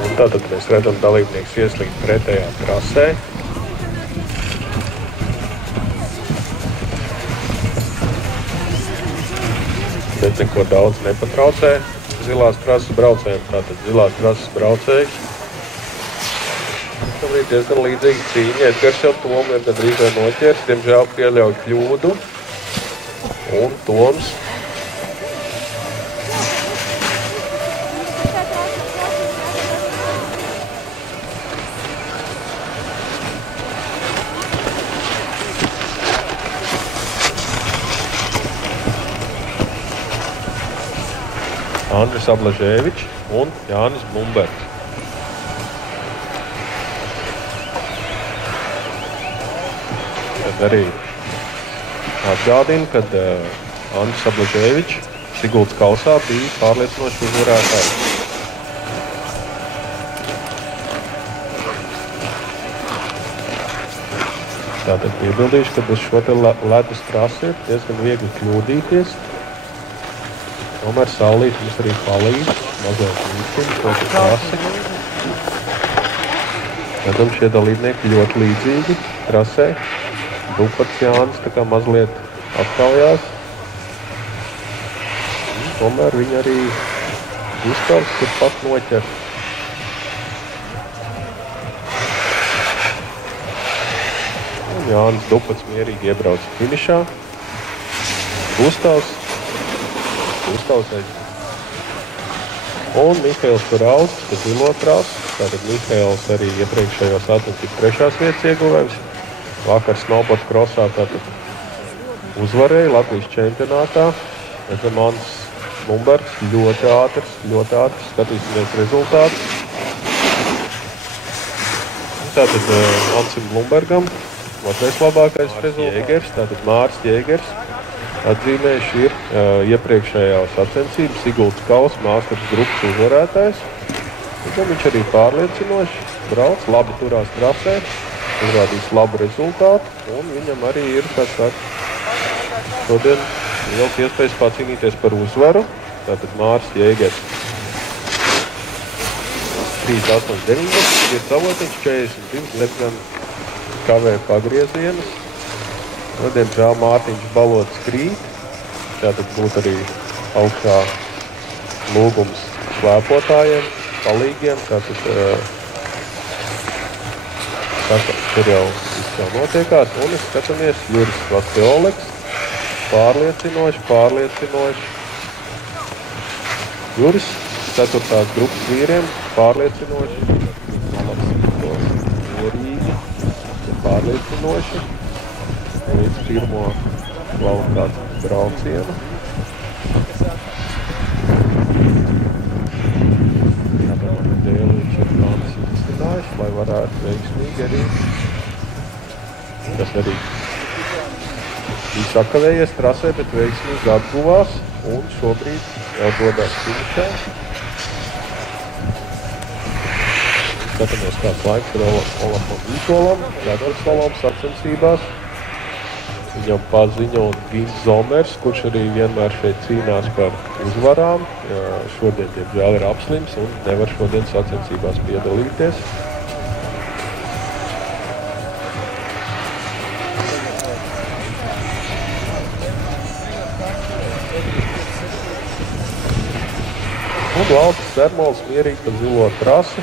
Un tātad mēs redzam dalībnieks ieslīd pretējā trasē. Bet neko daudz nepatraucē zilās trases braucējiem. Tātad zilās trases braucējs. Tam ir diezgan līdzīgi cīņa. Edgars jau Tomu ir gandrīz vai noķers. Diemžēl pieļauj kļūdu. Un Toms Andris Ablažēvičs un Jānis Blumbergs. Tad arī atgādina, kad Andris Ablažēvičs Siguldas kausā bija pārliecinoši uzvarētājs. Tātad piebildīšu, ka uz šo te ledus trasi ir diezgan viegli kļūdīties. Tomēr saulīt mums arī palīdz, mazliet līdzīgi, to trasi. Redzam, šie dalībnieki ļoti līdzīgi trasē. Dupats Jānis tā kā mazliet atkaujās. Tomēr viņi arī Gustavs turpat noķer. Un Jānis Dupats mierīgi iebrauc finišā. Gustavs aiz. Un Mihails Kuraus, tas zilo trasu. Tātad Mihails arī iepriekšējos sacensības 3. vietas ieguvējs. Vakar snowboard crossā tātad uzvarēja Latvijas čempionātā. Redzam, Andris Blumbergs ļoti ātrs. Skatīsimies rezultātus. Tātad Andrim Blumbergam otrais labākais rezultāts. Jēgers, tātad Māris Jēgers. Atzīmējuši ir iepriekšējā sacensības Siguldas kausa māsters grupas uzvarētājs. Viņš arī pārliecinoši brauc, labi turās trasē, izrādīs labu rezultātu, un viņam arī ir, kā saka, šodien liels iespējas pacīnīties par uzvaru. Tātad Māris Jēgers 3.8.90 ir savotiņš 42 kavē pagriezienus. Diemžēl Mārtiņš Balots krīt. Tātad būtu arī augšā lūgums slēpotājiem, palīgiem. Tātad tur jau viss jau notiekās. Un skatāmies Juris Vastioleks. Pārliecinoši. Juris 4. grupas vīriem pārliecinoši. Aleks mierīgi, pārliecinoši. Līdz pirmo kvalitātes braucienu. Jādomā, dēļ viņš ir plānas izcinājuši, lai varētu veiksmīgi arī. Tas arī bija sakavējies trasē, bet veiksmīgi atguvās un šobrīd jau dodās finišā. Skatāmies, kāds laiks ir Olafam Vītolam, Jādars Valams sacensībās. Viņam paziņo Gins Zomers, kurš arī vienmēr šeit cīnās par uzvarām. Šodien, diemžēl, ir apslims un nevar šodien sacensībās piedalīties. Un Valtis Sermols mierīgi pa zilo trasi.